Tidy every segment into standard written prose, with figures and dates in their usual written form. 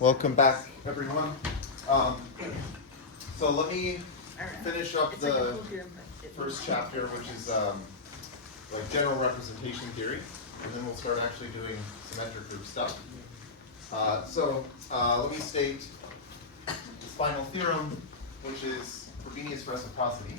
Welcome back, everyone. So let me finish up the first chapter, which is like general representation theory, and then we'll start actually doing symmetric group stuff. Let me state this final theorem, which is Frobenius reciprocity.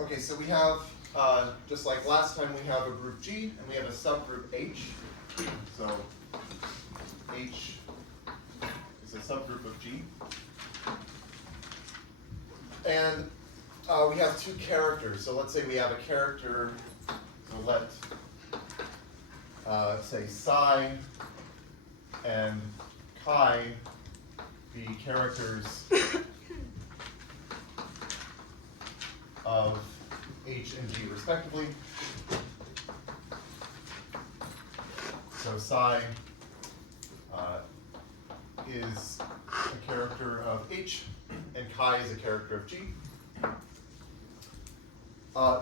Okay, so we have, just like last time, we have a group G and we have a subgroup H. So H is a subgroup of G. And we have two characters. So let's say we have a character, so let say psi and chi be characters of H and G respectively. So psi is a character of H and chi is a character of G.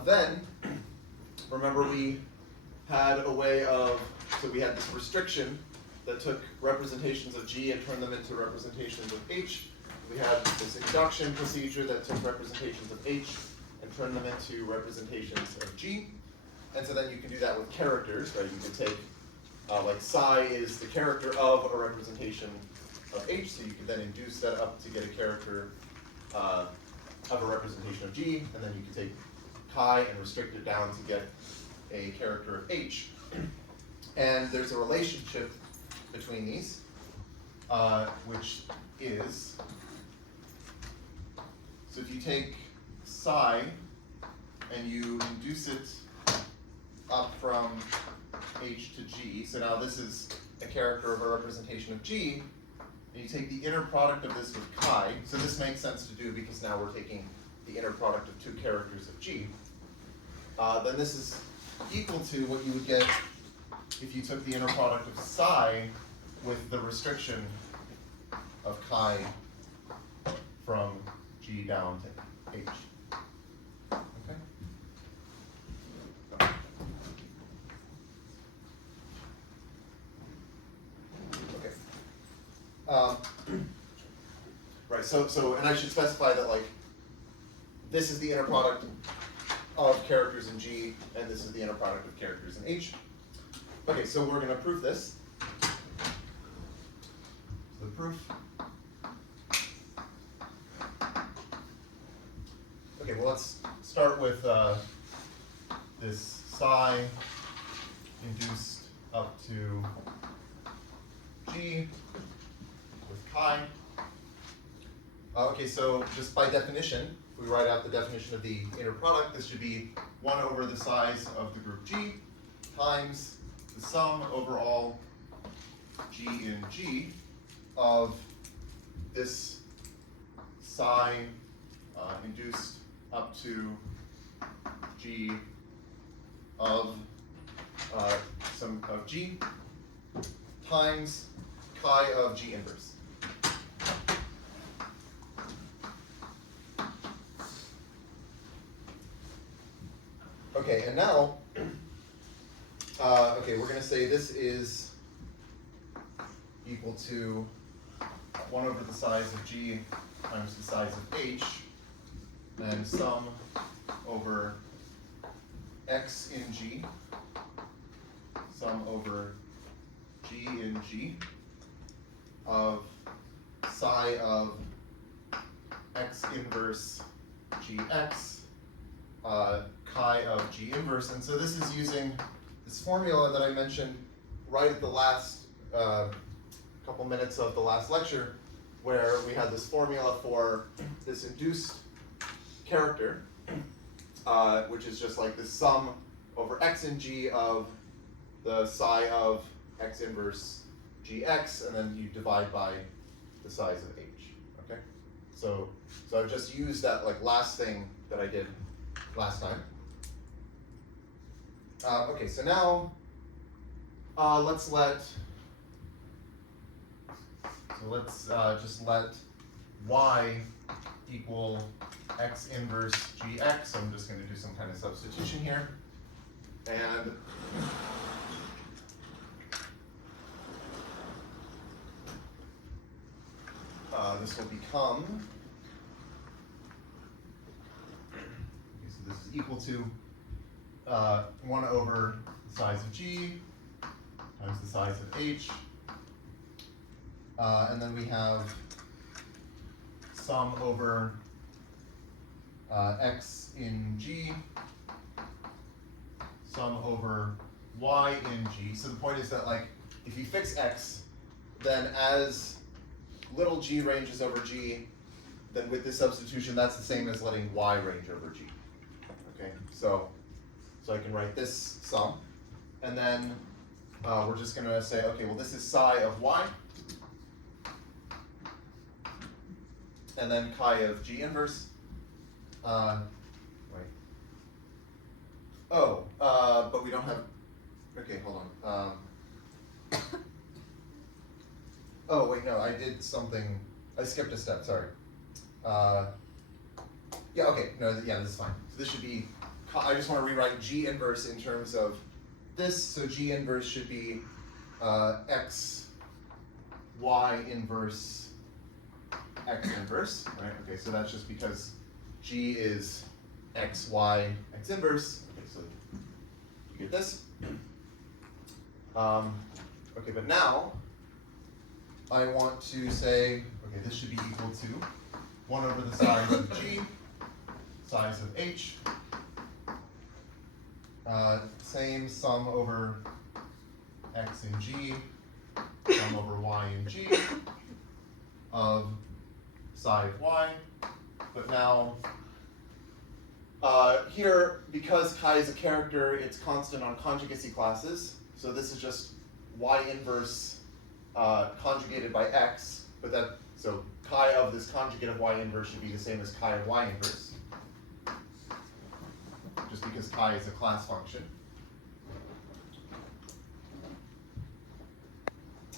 Then, remember we had a way of, so we had this restriction that took representations of G and turned them into representations of H. We had this induction procedure that took representations of H and turn them into representations of G. And so then you can do that with characters, right? You can take, like psi is the character of a representation of H, so you can then induce that up to get a character of a representation of G, and then you can take chi and restrict it down to get a character of H. And there's a relationship between these, which is, so if you take psi and you induce it up from H to G, so now this is a character of a representation of G, and you take the inner product of this with chi, so this makes sense to do because now we're taking the inner product of two characters of G, then this is equal to what you would get if you took the inner product of psi with the restriction of chi from G down to H. Right, so, and I should specify that, like, this is the inner product of characters in G, and this is the inner product of characters in H. Okay, so we're going to prove this. So the proof. Okay, well, let's start with this psi induced up to G with chi. Okay, so just by definition, if we write out the definition of the inner product, this should be 1 over the size of the group G times the sum over all G in G of this psi induced up to G of some of G times chi of G inverse. Okay, and now, okay, we're going to say this is equal to 1 over the size of G times the size of H, and sum over X in G, sum over G in G, of psi of X inverse GX, chi of G inverse. And so this is using this formula that I mentioned right at the last couple minutes of the last lecture, where we had this formula for this induced character, which is just like the sum over X in G of the psi of X inverse GX, and then you divide by the size of H. Okay, so I've just used that like last thing that I did last time. Okay, so now let's let So let's just let y equal x inverse gx. I'm just going to do some kind of substitution here. And this will become, okay, so this is equal to 1 over the size of g times the size of h. And then we have sum over x in g, sum over y in g. So the point is that, like, if you fix x, then as little g ranges over g, then with this substitution, that's the same as letting y range over g. Okay, so I can write this sum, and then we're just going to say, okay, well, this is psi of y, and then chi of g inverse. Right. Oh, but we don't have. Okay, hold on. Oh wait, no, I did something. I skipped a step. Sorry. Yeah. Okay. No. Yeah. This is fine. So this should be. I just want to rewrite g inverse in terms of this. So g inverse should be x y inverse x inverse. Right. Okay. So that's just because g is x y x inverse. Okay. So you get this. Okay. But now I want to say, okay, this should be equal to 1 over the size of g, size of h, same sum over x in g, sum over y in g, of psi of y. But now, here, because chi is a character, it's constant on conjugacy classes. So this is just y inverse conjugated by x, but that, so chi of this conjugate of y inverse should be the same as chi of y inverse, just because chi is a class function.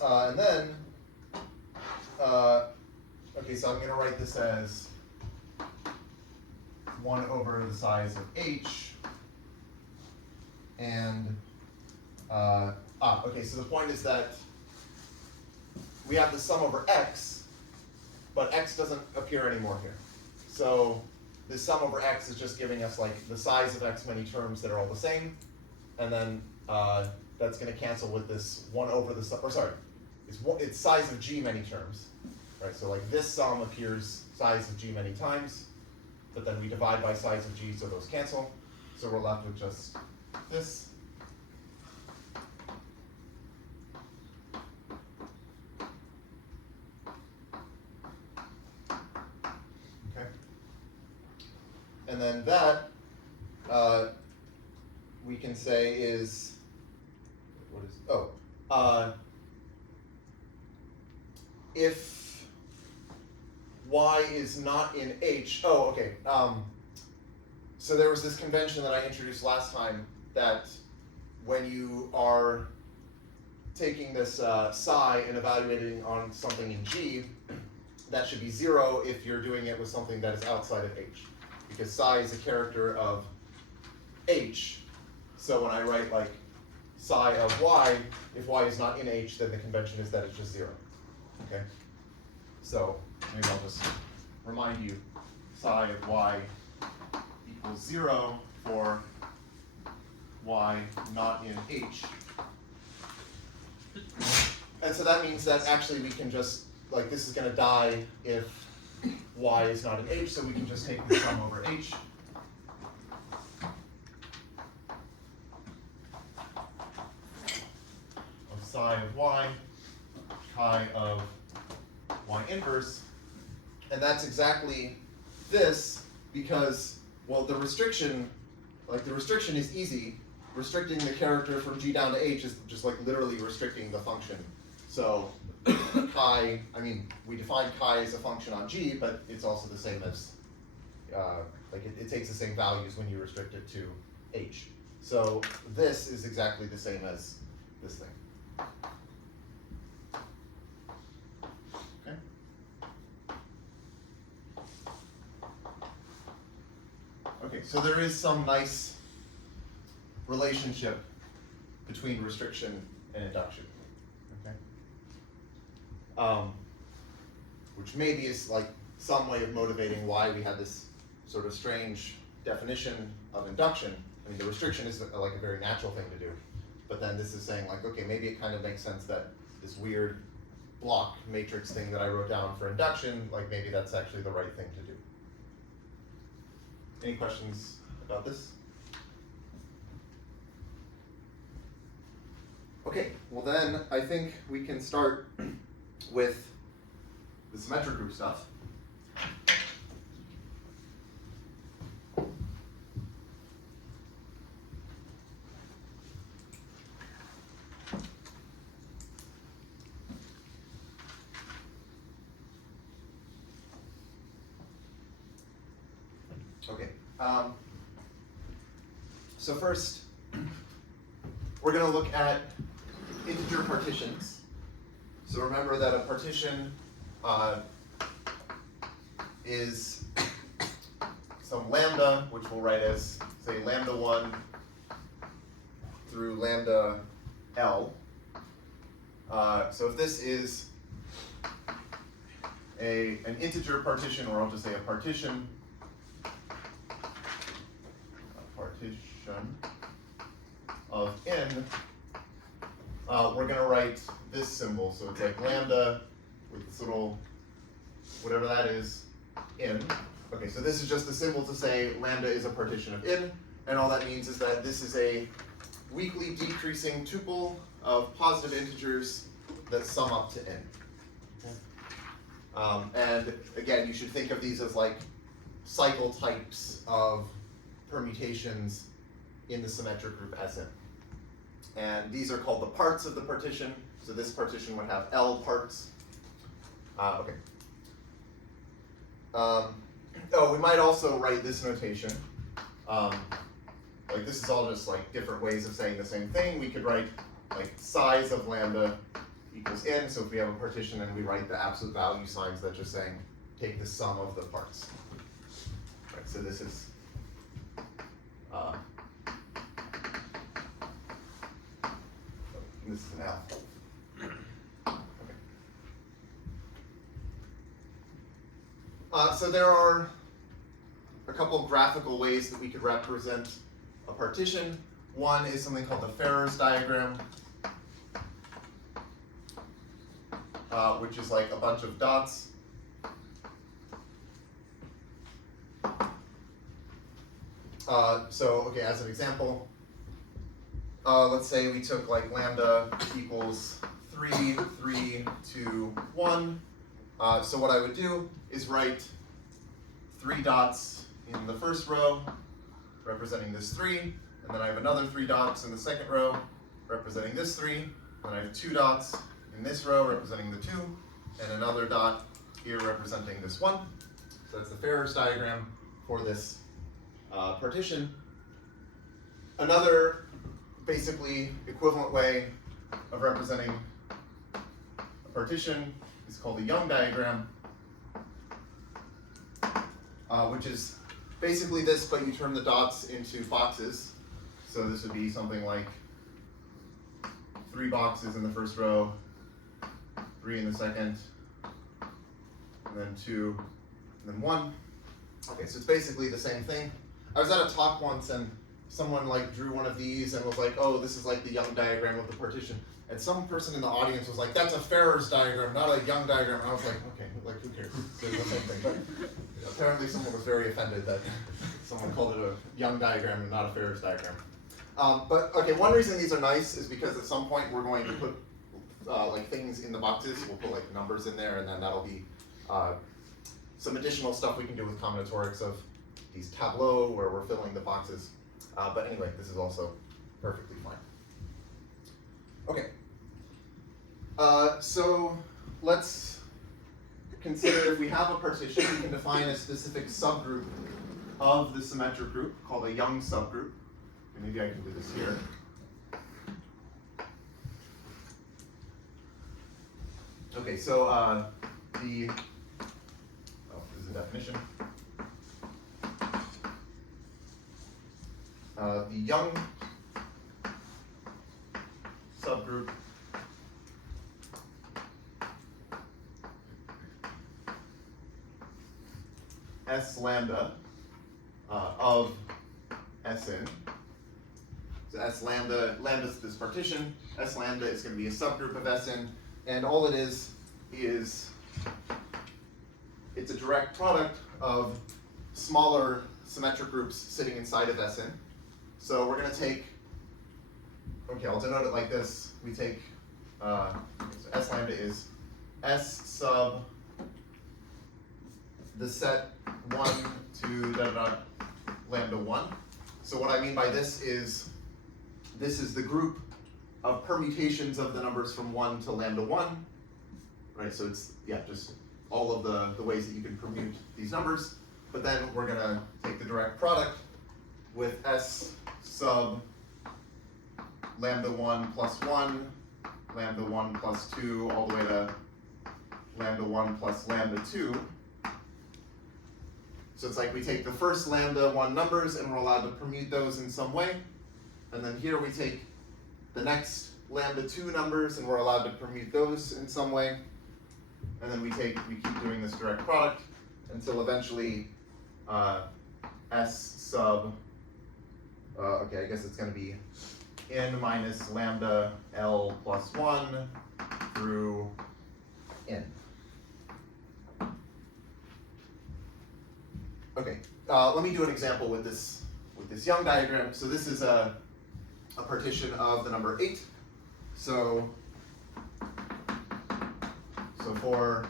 And then, okay, so I'm going to write this as 1 over the size of h, and, okay, so the point is that we have the sum over x, but x doesn't appear anymore here. So this sum over x is just giving us, like, the size of x many terms that are all the same, and then that's going to cancel with this 1 over the, or sorry, it's size of g many terms, right? So like this sum appears size of g many times, but then we divide by size of g, so those cancel. So we're left with just this. And then that we can say is, what is, if y is not in h, okay. So there was this convention that I introduced last time that when you are taking this psi and evaluating on something in g, that should be 0 if you're doing it with something that is outside of h. Because psi is a character of h, so when I write like psi of y, if y is not in h, then the convention is that it's just 0. Okay? So maybe I'll just remind you, psi of y equals 0 for y not in h. And so that means that actually we can just, like, this is going to die if y is not in h, so we can just take the sum over h. Of psi of y, chi of y inverse. And that's exactly this, because, well, the restriction is easy. Restricting the character from g down to h is just like literally restricting the function. So chi, I mean, we define chi as a function on g, but it's also the same as, like it takes the same values when you restrict it to h. So this is exactly the same as this thing. Okay, so there is some nice relationship between restriction and induction. Okay. Which maybe is like some way of motivating why we had this sort of strange definition of induction. I mean, the restriction is like a very natural thing to do, but then this is saying like, okay, maybe it kind of makes sense that this weird block matrix thing that I wrote down for induction, like maybe that's actually the right thing to do. Any questions about this? Okay, well then I think we can start with the symmetric group stuff. Okay, so first we're going to look at integer partitions. So remember that a partition is some lambda, which we'll write as, say, lambda 1 through lambda L. So if this is an integer partition, or I'll just say a partition of n, we're going to write this symbol. So it's like lambda with this little, whatever that is, n. Okay, so this is just a symbol to say lambda is a partition of n, and all that means is that this is a weakly decreasing tuple of positive integers that sum up to n. And again, you should think of these as like cycle types of permutations in the symmetric group Sn. And these are called the parts of the partition. So this partition would have L parts. Okay. Oh, we might also write this notation. Like this is all just like different ways of saying the same thing. We could write like size of lambda equals n. So if we have a partition and we write the absolute value signs, that's just saying take the sum of the parts. Right, so this is this is an L. Okay. So there are a couple graphical ways that we could represent a partition. One is something called the Farrer's diagram, which is like a bunch of dots. So, okay, as an example, let's say we took like lambda equals 3, 3, 2, 1. So what I would do is write 3 dots in the first row representing this 3, and then I have another 3 dots in the second row representing this 3, and I have 2 dots in this row representing the 2, and another dot here representing this 1. So that's the Farrer's diagram for this partition. Another basically equivalent way of representing a partition is called the Young diagram, which is basically this, but you turn the dots into boxes. So this would be something like 3 boxes in the first row, 3 in the second, and then 2, and then 1. Okay, so it's basically the same thing. I was at a talk once and someone like drew one of these and was like, oh, this is like the Young diagram of the partition. And some person in the audience was like, that's a Farrer's diagram, not a Young diagram. And I was like, okay, like who cares? It's the same thing. But apparently someone was very offended that someone called it a Young diagram and not a Farrer's diagram. But okay, one reason these are nice is because at some point we're going to put like things in the boxes. We'll put like numbers in there, and then that'll be some additional stuff we can do with combinatorics of these tableaux where we're filling the boxes. But anyway, this is also perfectly fine. Okay. So let's consider if we have a partition, we can define a specific subgroup of the symmetric group called a Young subgroup. And maybe I can do this here. Okay, so this is a definition. the young subgroup S lambda of Sn. So S lambda is this partition. S lambda is going to be a subgroup of Sn, and all it is it's a direct product of smaller symmetric groups sitting inside of Sn. So we're going to take, okay, I'll denote it like this. We take, so S lambda is S sub the set 1 to lambda 1. So what I mean by this is the group of permutations of the numbers from 1 to lambda 1, right? So it's, yeah, just all of the ways that you can permute these numbers. But then we're going to take the direct product with S sub lambda 1 plus 1, lambda 1 plus 2, all the way to lambda 1 plus lambda 2. So it's like we take the first lambda 1 numbers and we're allowed to permute those in some way. And then here we take the next lambda 2 numbers and we're allowed to permute those in some way. And then we keep doing this direct product until eventually S sub, okay, I guess it's going to be n minus lambda L plus 1 through n. Okay, let me do an example with this Young diagram. So this is a partition of the number 8. So for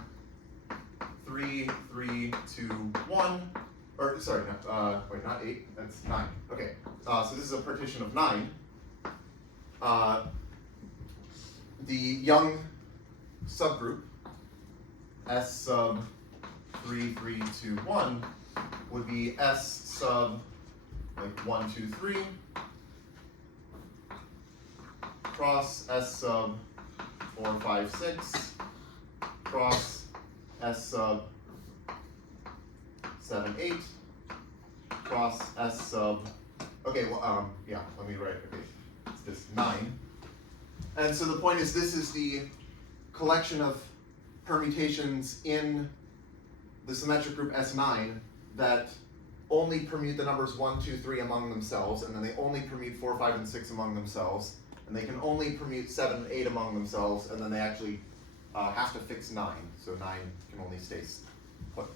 3, 3, 2, 1, or sorry, no, wait, not 8, that's 9. Okay, so this is a partition of 9. The Young subgroup S sub 3, 3, 2, 1 would be S sub like 1, 2, 3 cross S sub 4, 5, 6 cross S sub 7, 8 cross S sub, okay, well, yeah, let me write, okay, it's this 9. And so the point is, this is the collection of permutations in the symmetric group S9 that only permute the numbers 1, 2, 3 among themselves, and then they only permute 4, 5, and 6 among themselves, and they can only permute 7 and 8 among themselves, and then they actually have to fix 9, so 9 can only stay put.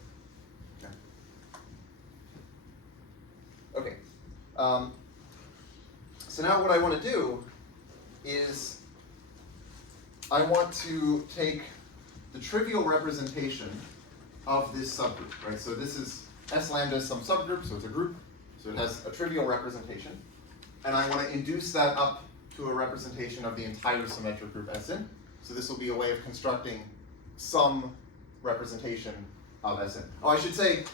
Okay. So now what I want to do is I want to take the trivial representation of this subgroup, right? So this is S lambda is some subgroup, so it's a group, so it has a trivial representation, and I want to induce that up to a representation of the entire symmetric group Sn. So this will be a way of constructing some representation of Sn. Oh, I should say,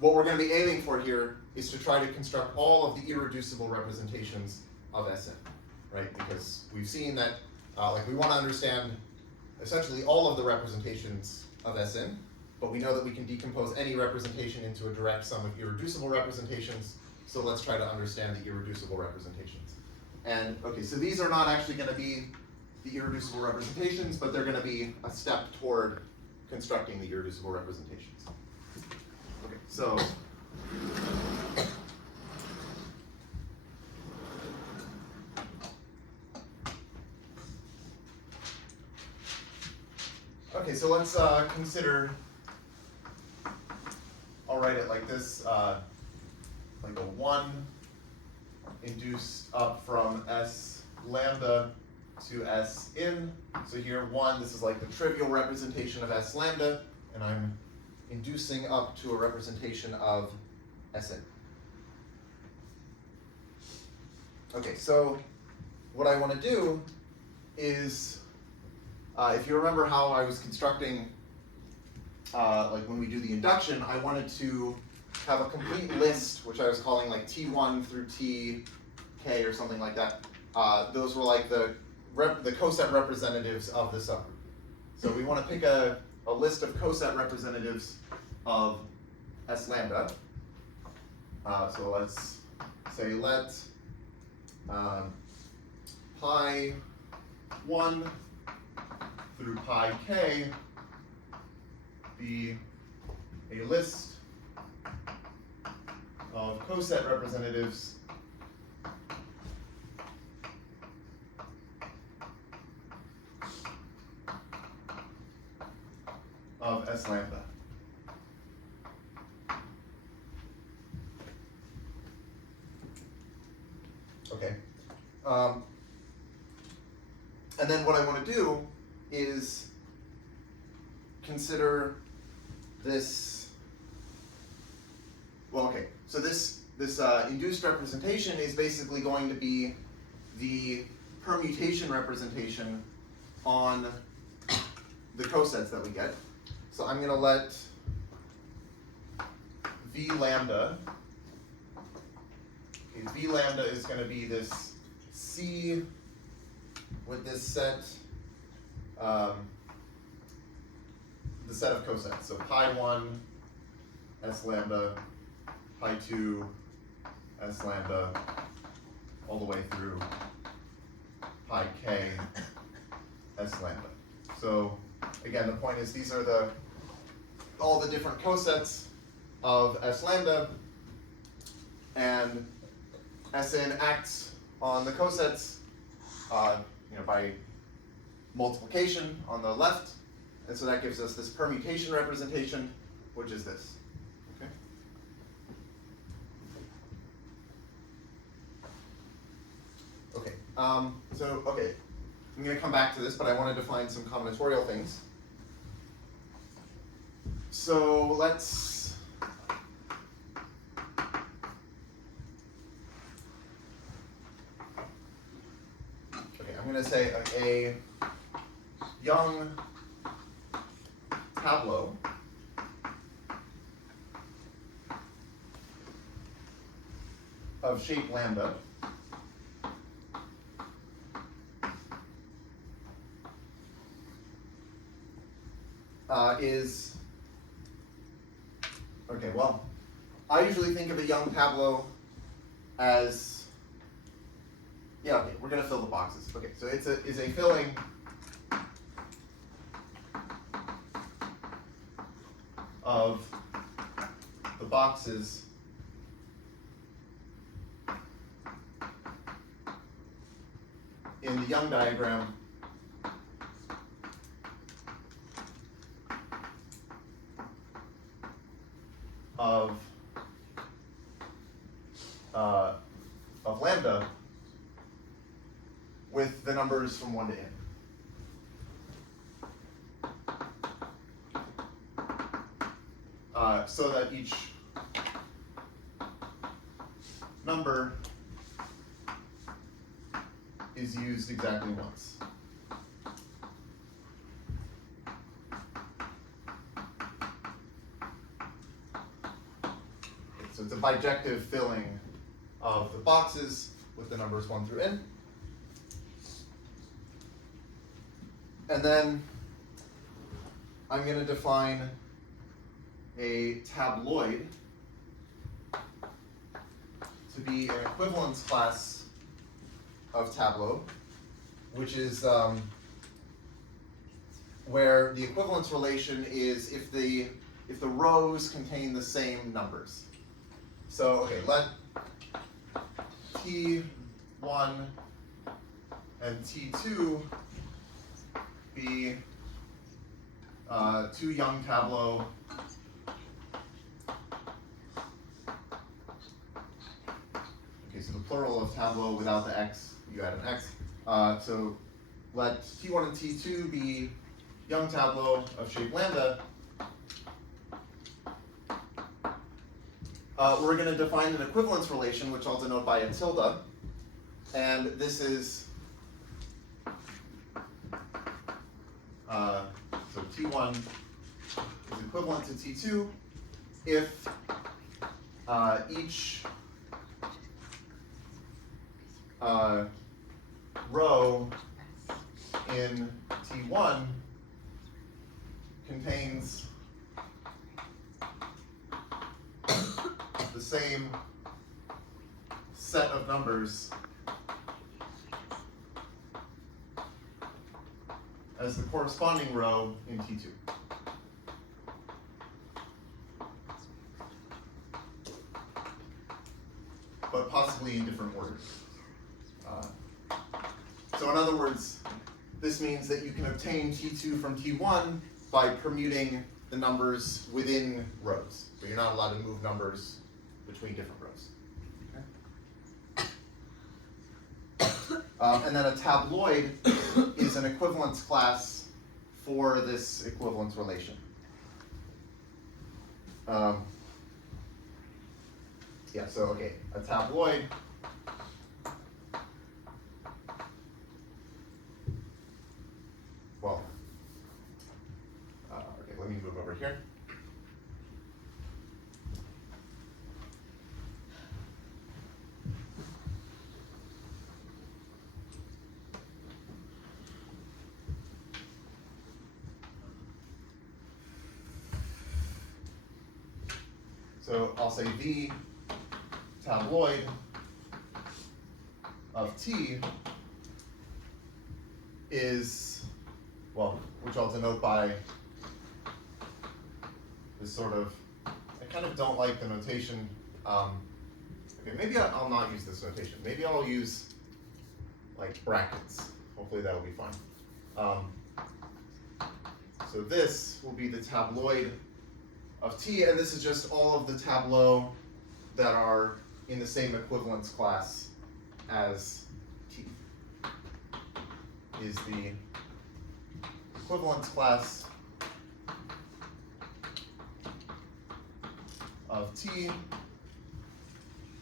what we're going to be aiming for here is to try to construct all of the irreducible representations of Sn, right? Because we've seen that, like, we want to understand essentially all of the representations of Sn, but we know that we can decompose any representation into a direct sum of irreducible representations, so let's try to understand the irreducible representations. And, okay, so these are not actually going to be the irreducible representations, but they're going to be a step toward constructing the irreducible representations. Okay, so let's consider, I'll write it like this, like a 1 induced up from S lambda to S in. So here 1, this is like the trivial representation of S lambda, and I'm inducing up to a representation of Sn. Okay, so what I want to do is, if you remember how I was constructing, like when we do the induction, I wanted to have a complete list, which I was calling like T1 through Tk or something like that. Those were like the coset representatives of the subgroup. So we want to pick a list of coset representatives of S lambda. So let's say let pi 1 through pi k be a list of coset representatives of S lambda. Okay. And then what I want to do is consider this. Well, okay. So this induced representation is basically going to be the permutation representation on the cosets that we get. So I'm going to let v lambda. Okay, v lambda is going to be this C with this set, the set of cosets. So pi 1 S lambda, pi 2 S lambda, all the way through pi k S lambda. So again, the point is these are all the different cosets of S lambda, and Sn acts on the cosets by multiplication on the left, and so that gives us this permutation representation, which is this. Okay. I'm going to come back to this, but I want to define some combinatorial things. So let's I'm going to say a Young tableau of shape lambda is, okay, well, I usually think of a Young tableau as, yeah, okay, we're going to fill the boxes. Okay, so it's a filling of the boxes in the Young diagram of lambda with the numbers from 1 to n. So that each number is used exactly once. So it's a bijective filling of the boxes with the numbers 1 through n. And then I'm going to define a tabloid to be an equivalence class of Tableau, which is where the equivalence relation is if the rows contain the same numbers. So okay, let T1 and T2 be two Young tableau so the plural of tableau without the x, you add an x. So let T1 and T2 be Young tableau of shape lambda. We're going to define an equivalence relation, which I'll denote by a tilde. And this is, so T1 is equivalent to T2 if each row in T1 contains the same set of numbers as the corresponding row in T2. But possibly in different orders. So in other words, this means that you can obtain T2 from T1 by permuting the numbers within rows. So you're not allowed to move numbers between different rows. Okay. And then a tabloid is an equivalence class for this equivalence relation. Yeah, so okay, a tabloid okay, let me move over here. So I'll say the tabloid of T is, well, which I'll denote by this sort of, I kind of don't like the notation. Okay, maybe I'll not use this notation. Maybe I'll use like brackets. Hopefully that'll be fine. So this will be the tabloid of T, and this is just all of the tableaux that are in the same equivalence class as T. Is the equivalence class of T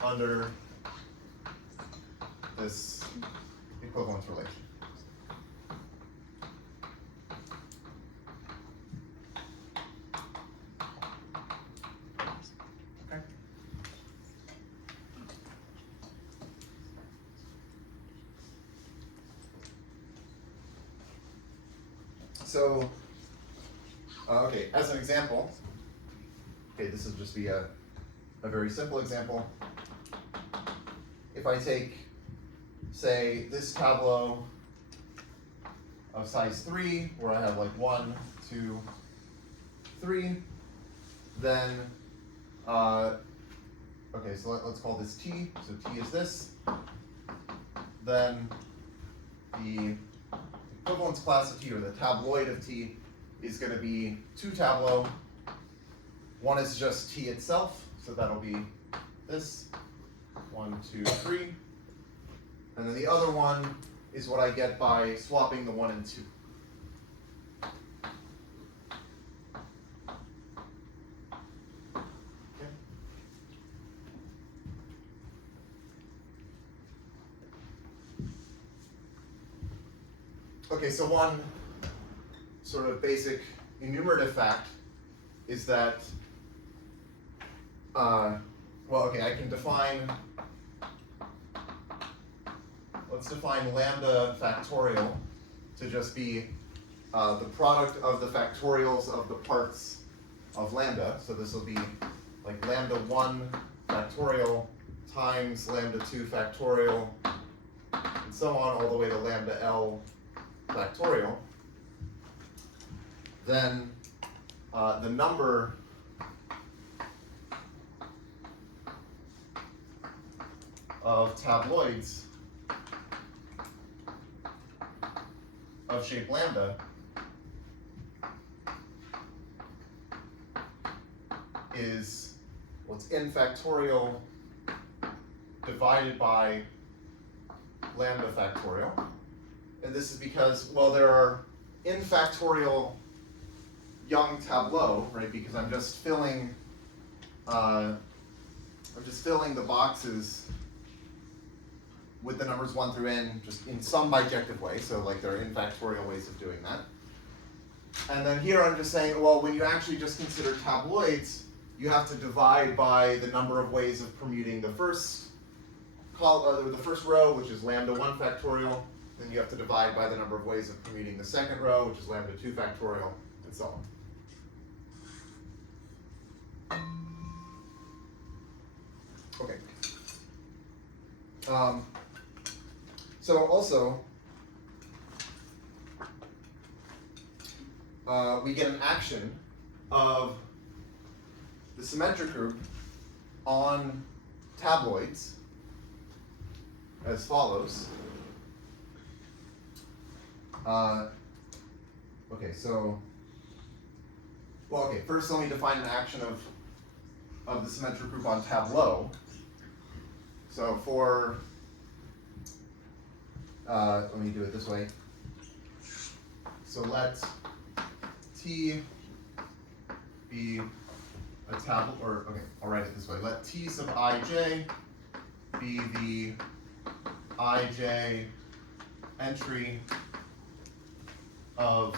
under this equivalence relation. So, okay, as an example, okay, this will just be a very simple example. If I take, say, this tableau of size 3, where I have like 1, 2, 3, then, okay, so let's call this T, so T is this. Then the equivalence class of T, or the tabloid of T, is going to be 2 tableaux. One is just T itself, so that'll be this, 1, 2, 3. And then the other one is what I get by swapping the 1 and 2. Okay, so one sort of basic enumerative fact is that, well, okay, I can define, let's define lambda factorial to just be the product of the factorials of the parts of lambda. So this will be like lambda 1 factorial times lambda 2 factorial, and so on all the way to lambda L factorial. Then the number of tabloids of shape lambda is what's n factorial divided by lambda factorial. And this is because, well, there are n factorial young tableaux, right? Because I'm just filling the boxes with the numbers 1 through n just in some bijective way. So like there are n factorial ways of doing that. And then here I'm just saying, well, when you actually just consider tabloids, you have to divide by the number of ways of permuting the first row, which is lambda 1 factorial. Then you have to divide by the number of ways of permuting the second row, which is lambda 2 factorial, and so on. Okay. So also, we get an action of the symmetric group on tabloids as follows. Okay, so, well, okay, first let me define an action of the symmetric group on Tableau. So for, let me do it this way. So let T be a tableau, or okay, I'll write it this way. Let T sub ij be the ij entry of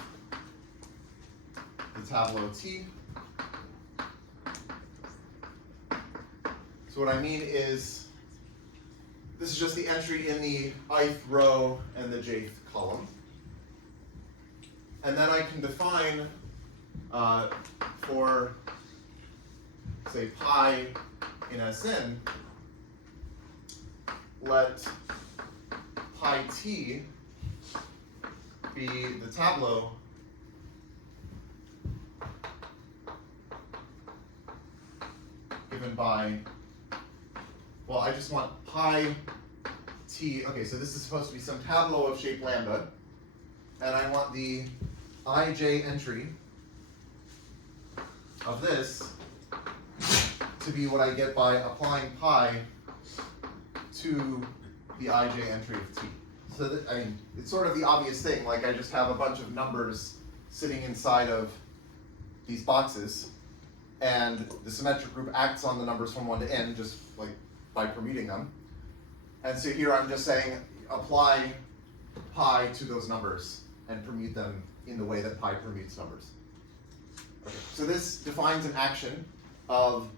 the tableau T. So what I mean is, this is just the entry in the ith row and the jth column. And then I can define for, say, pi in Sn, let pi t be the tableau given by, well, I just want pi t, okay, so this is supposed to be some tableau of shape lambda, and I want the ij entry of this to be what I get by applying pi to the ij entry of t. So that, I mean, it's sort of the obvious thing, like I just have a bunch of numbers sitting inside of these boxes, and the symmetric group acts on the numbers from 1 to n, just like by permuting them. And so here I'm just saying apply pi to those numbers and permute them in the way that pi permutes numbers. Okay, so this defines an action of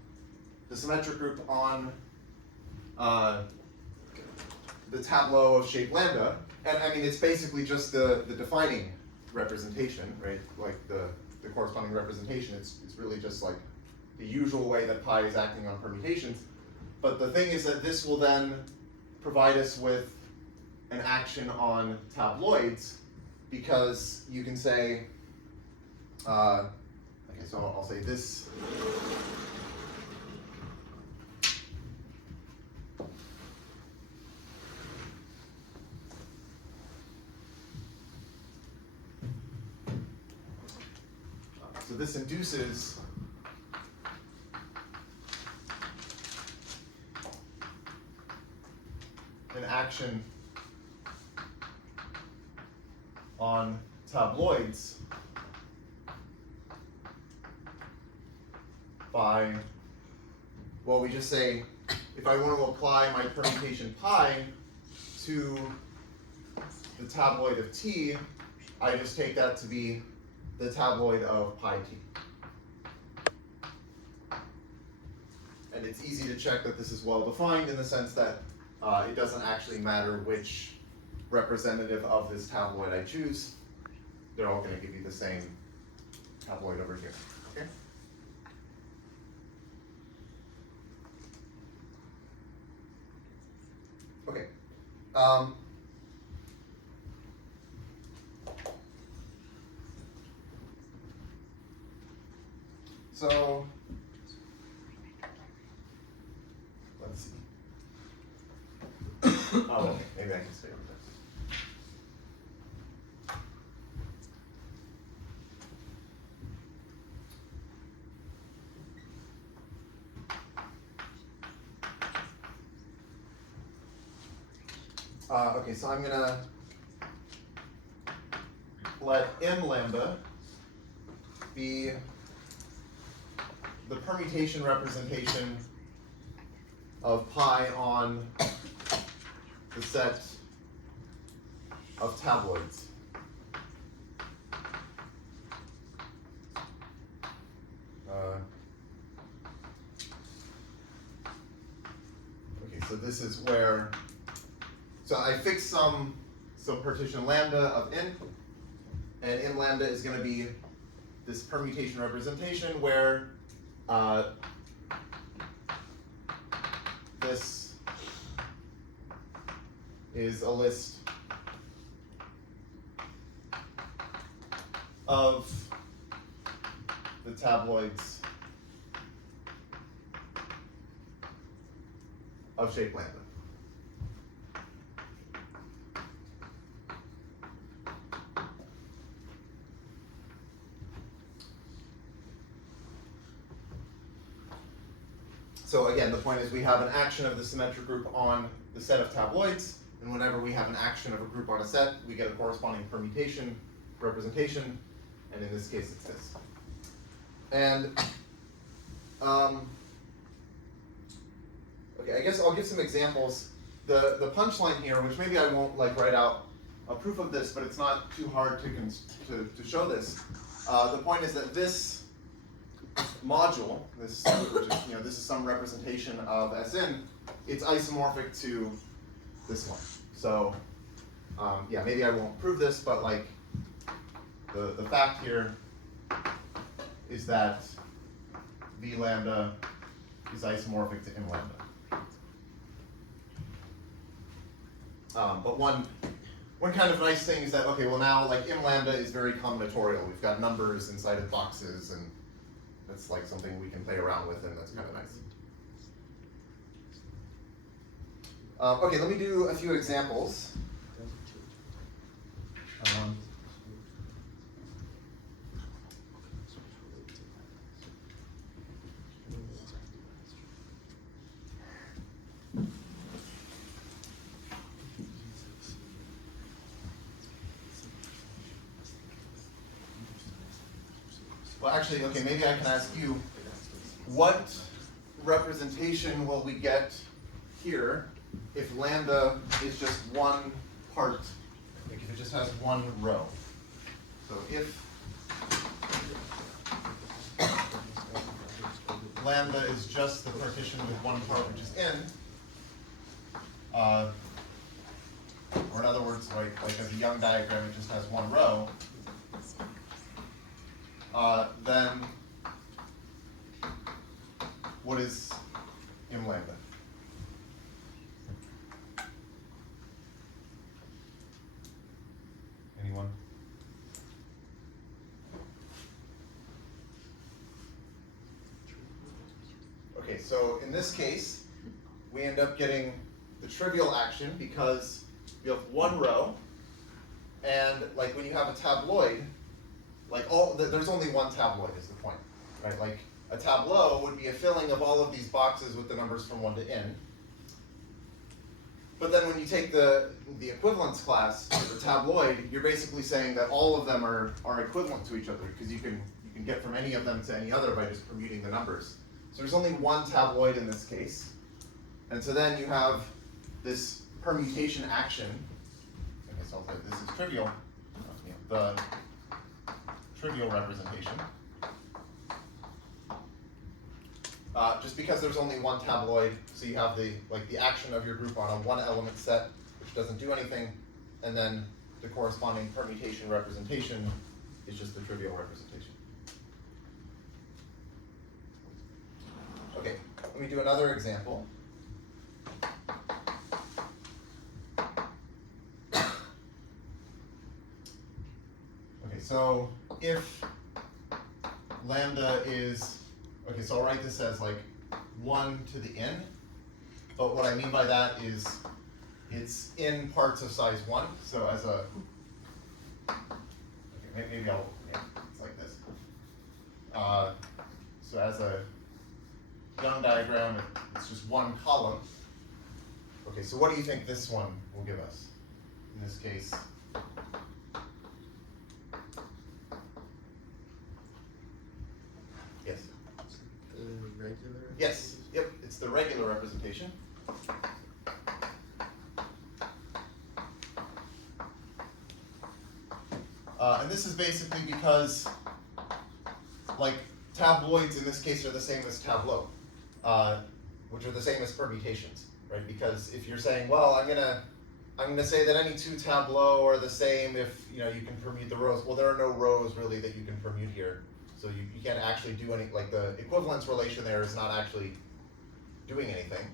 the symmetric group on the tableau of shape lambda, and I mean it's basically just the defining representation, right? Like the corresponding representation. It's really just like the usual way that pi is acting on permutations. But the thing is that this will then provide us with an action on tabloids, because you can say, okay, so I'll say this. So this induces an action on tabloids by, well, we just say, if I want to apply my permutation pi to the tabloid of t, I just take that to be the tabloid of pi t. And it's easy to check that this is well defined in the sense that it doesn't actually matter which representative of this tabloid I choose. They're all going to give you the same tabloid over here. Okay? Okay. So let's see. Oh, okay. Maybe I can stay over there. Okay, so I'm gonna let m lambda be the permutation representation of pi on the set of tabloids. Okay, so this is where, so I fix some partition lambda of n, and n lambda is going to be this permutation representation where this is a list of the tabloids of shape lambda. So again, the point is we have an action of the symmetric group on the set of tabloids, and whenever we have an action of a group on a set, we get a corresponding permutation representation, and in this case it's this. And okay, I guess I'll give some examples. The punchline here, which maybe I won't like write out a proof of this, but it's not too hard to show this. The point is that this module, this which is, this is some representation of Sn, it's isomorphic to this one. So yeah, maybe I won't prove this, but like the fact here is that V lambda is isomorphic to M lambda. But one kind of nice thing is that, okay, well now like M lambda is very combinatorial. We've got numbers inside of boxes, and that's like something we can play around with, and that's kind of nice. Okay, let me do a few examples. Well, actually, okay, maybe I can ask you, what representation will we get here if lambda is just one part, like if it just has one row? So if lambda is just the partition with one part, which is n, or in other words, right, like as a Young diagram, it just has one row, then what is M lambda? Anyone? Okay, so in this case, we end up getting the trivial action because you have one row, and like when you have a tabloid, like there's only one tabloid is the point, right? Like a tableau would be a filling of all of these boxes with the numbers from 1 to n. But then when you take the equivalence class for the tabloid, you're basically saying that all of them are equivalent to each other, because you can get from any of them to any other by just permuting the numbers. So there's only one tabloid in this case. And so then you have this permutation action. Okay, so I'll say this is trivial. The trivial representation. Just because there's only one tabloid, so you have the action of your group on a one element set, which doesn't do anything, and then the corresponding permutation representation is just the trivial representation. Okay, let me do another example. Okay, so if lambda is, okay, so I'll write this as like 1 to the n, but what I mean by that is it's in parts of size 1, so as a, okay, maybe I'll, yeah, it's like this. So as a Young diagram, it's just one column. Okay, so what do you think this one will give us? In this case, yes? The regular? Yes, yep, it's the regular representation. And this is basically because, like, tabloids in this case are the same as tableau, which are the same as permutations, right? Because if you're saying, well, I'm gonna say that any two tableaux are the same if you can permute the rows. Well, there are no rows really that you can permute here, so you can't actually do any, like the equivalence relation there is not actually doing anything.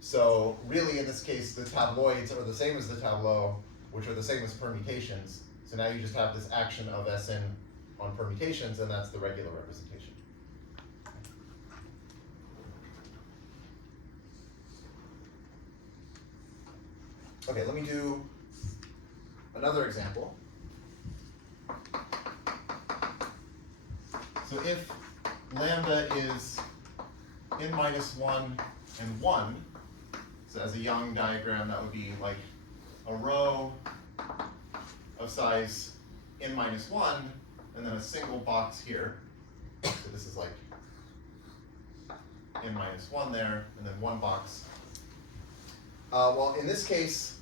So really, in this case, the tabloids are the same as the tableau, which are the same as permutations. So now you just have this action of Sn on permutations, and that's the regular representation. Okay, let me do another example. So if lambda is n minus 1 and 1, so as a Young diagram, that would be like a row of size n minus 1, and then a single box here. So this is like n minus 1 there, and then one box. Well, in this case,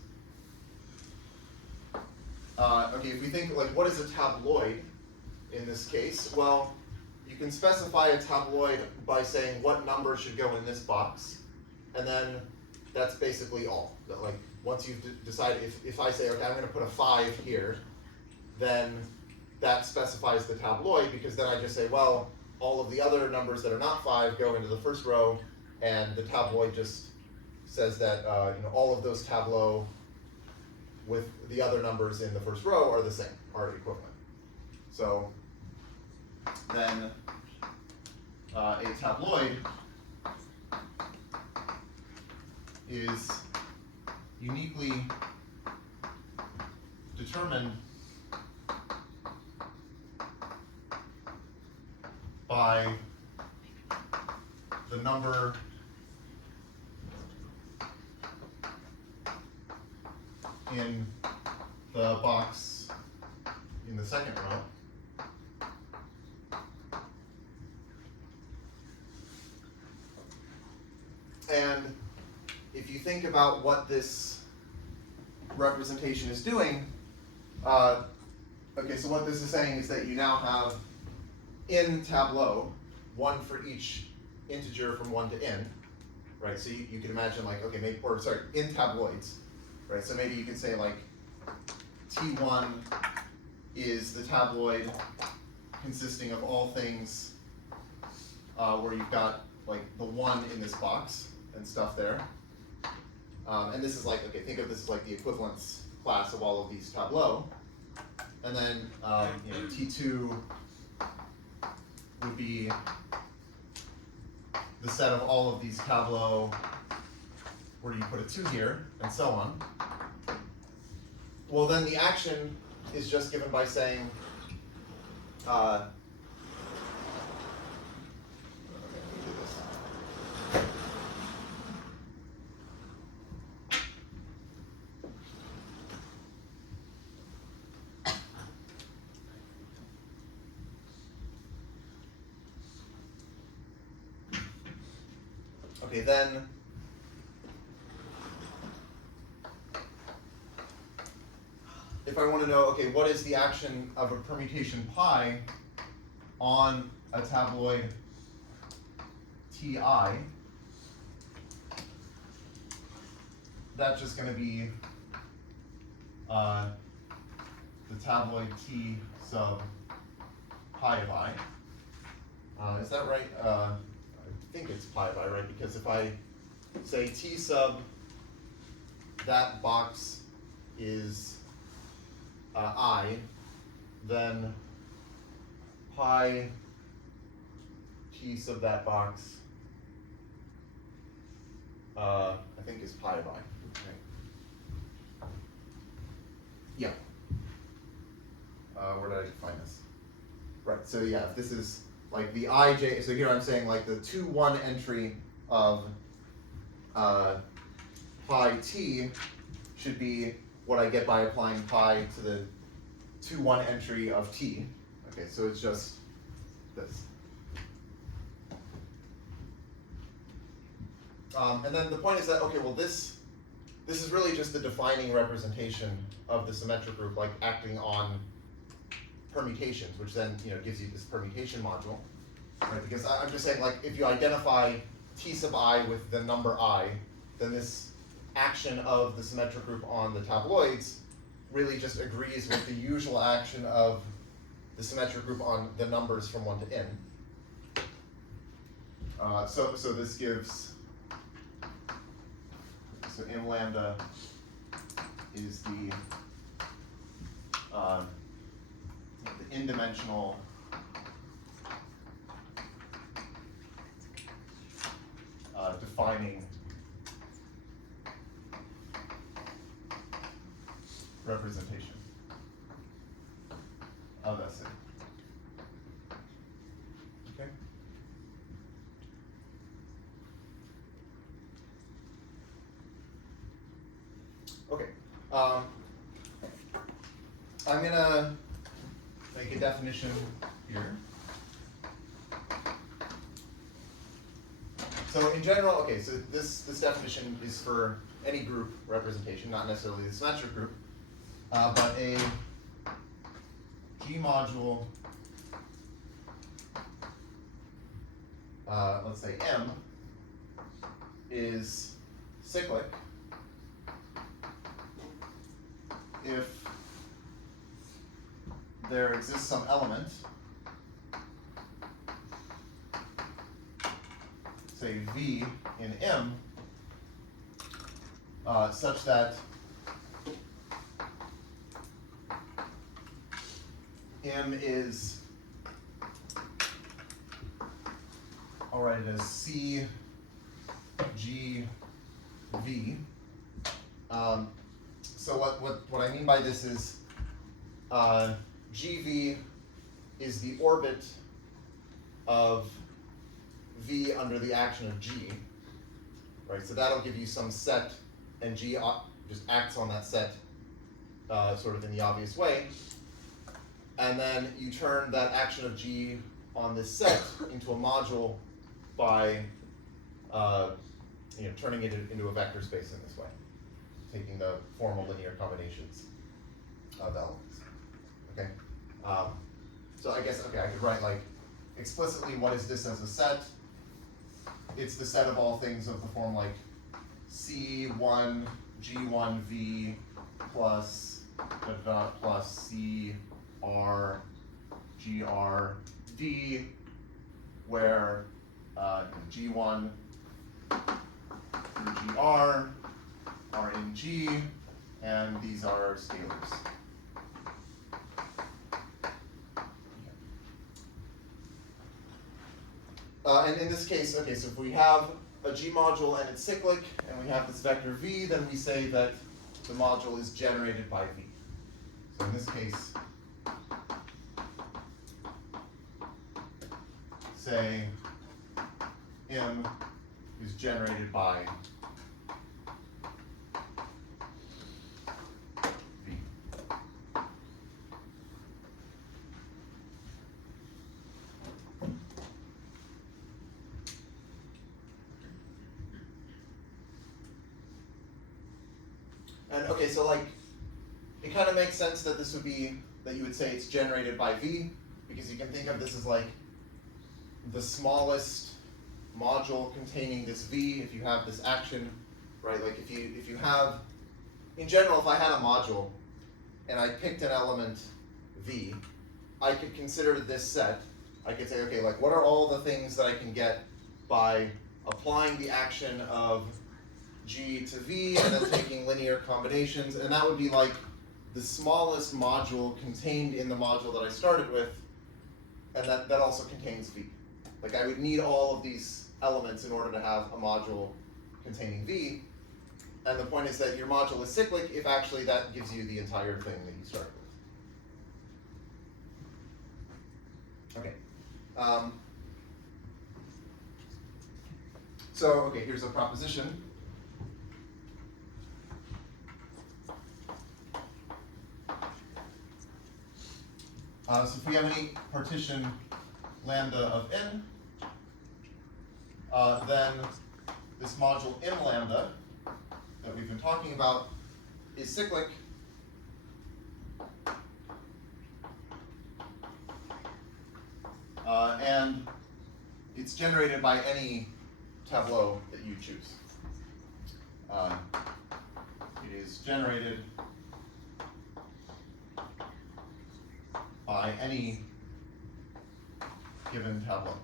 okay, if we think like what is a tabloid in this case? Well, you can specify a tabloid by saying what number should go in this box, and then that's basically all. Like once you've decided, if I say, okay, I'm going to put a 5 here, then that specifies the tabloid, because then I just say, well, all of the other numbers that are not 5 go into the first row, and the tabloid just says that all of those tableaux with the other numbers in the first row are the same, are equivalent. So then a tabloid is uniquely determined by the number in the box in the second row. And if you think about what this representation is doing, okay, so what this is saying is that you now have in Tableau, one for each integer from 1 to n, right? So you can imagine like, okay, maybe, or sorry, in tabloids, right? So maybe you can say like T1 is the tabloid consisting of all things where you've got like the 1 in this box and stuff there. And this is like, okay, think of this as like the equivalence class of all of these tableaux. And then T2 would be the set of all of these tableaux where you put a 2 here, and so on. Well, then the action is just given by saying, okay, then if I want to know, okay, what is the action of a permutation pi on a tabloid Ti, that's just going to be the tabloid T sub pi of I. Is that right? I think it's pi of I, right? Because if I say T sub that box is I, then pi T sub that box I think is pi of I. Right? Yeah. Where did I define this? Right, so yeah, if this is like the ij, so here I'm saying like the 2-1 entry of pi t should be what I get by applying pi to the 2-1 entry of t. Okay, so it's just this. And then the point is that, okay, well this is really just the defining representation of the symmetric group, like acting on permutations, which then gives you this permutation module, right? Because I'm just saying, like, if you identify T sub I with the number I, then this action of the symmetric group on the tabloids really just agrees with the usual action of the symmetric group on the numbers from 1 to n. So this gives, so m lambda is the in-dimensional defining representation of that city. Okay? Okay. I'm going to make a definition here. So in general, okay, so this definition is for any group representation, not necessarily the symmetric group, but a G module, let's say M, is cyclic if there exists some element, say V in M, such that M is, I'll write it as C G V. So what I mean by this is GV is the orbit of V under the action of G, right? So that'll give you some set, and G just acts on that set sort of in the obvious way. And then you turn that action of G on this set into a module by turning it into a vector space in this way, taking the formal linear combinations of elements. Okay, so I guess I could write like explicitly what is this as a set. It's the set of all things of the form like C1 G1V plus plus C R GR D, where G1 through GR are in G, and these are scalars. And in this case, okay, so if we have a G module and it's cyclic, and we have this vector V, then we say that the module is generated by V. So in this case, say M is generated by V. And okay, so like, it kind of makes sense that this would be, that you would say it's generated by V, because you can think of this as like the smallest module containing this V if you have this action, right? Like if you have, in general, if I had a module and I picked an element V, I could consider this set. I could say, okay, like what are all the things that I can get by applying the action of G to V and then taking linear combinations, and that would be like the smallest module contained in the module that I started with, and that also contains V. Like I would need all of these elements in order to have a module containing V, and the point is that your module is cyclic if actually that gives you the entire thing that you started with. Okay. So, okay, here's a proposition. So if we have any partition lambda of n, then this module m lambda that we've been talking about is cyclic and it's generated by any tableau that you choose. It is generated by any given tableau.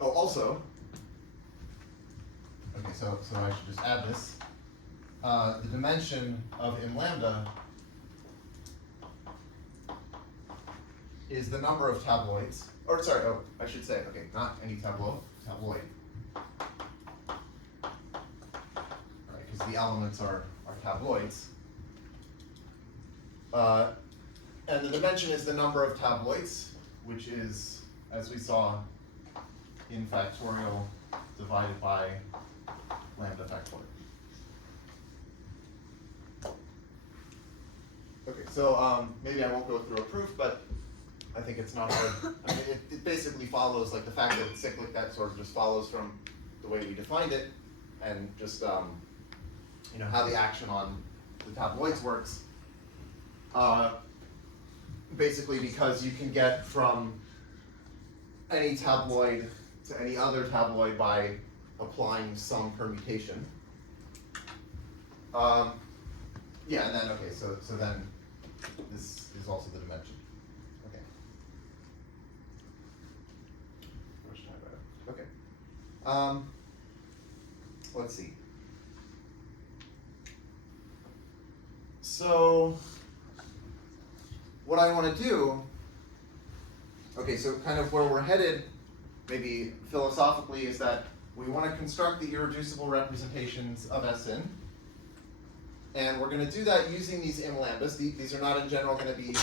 Also, okay, so I should just add this. The dimension of M lambda is the number of tabloids, or sorry, I should say, okay, not any tabloid. Right, because the elements are tabloids. And the dimension is the number of tabloids, which is, as we saw, in factorial divided by lambda factorial. Okay, so maybe I won't go through a proof, but I think it's not hard. I mean, it basically follows, like the fact that it's cyclic, that sort of just follows from the way we defined it, and just you know, how the action on the tabloids works. Basically because you can get from any tabloid to any other tabloid by applying some permutation. Yeah, and then, okay, so then this is also the dimension. Okay. Where should I write it? Okay. Let's see. So what I want to do, okay, so kind of where we're headed, maybe philosophically, is that we want to construct the irreducible representations of Sn. And we're going to do that using these M lambdas. These are not in general going to be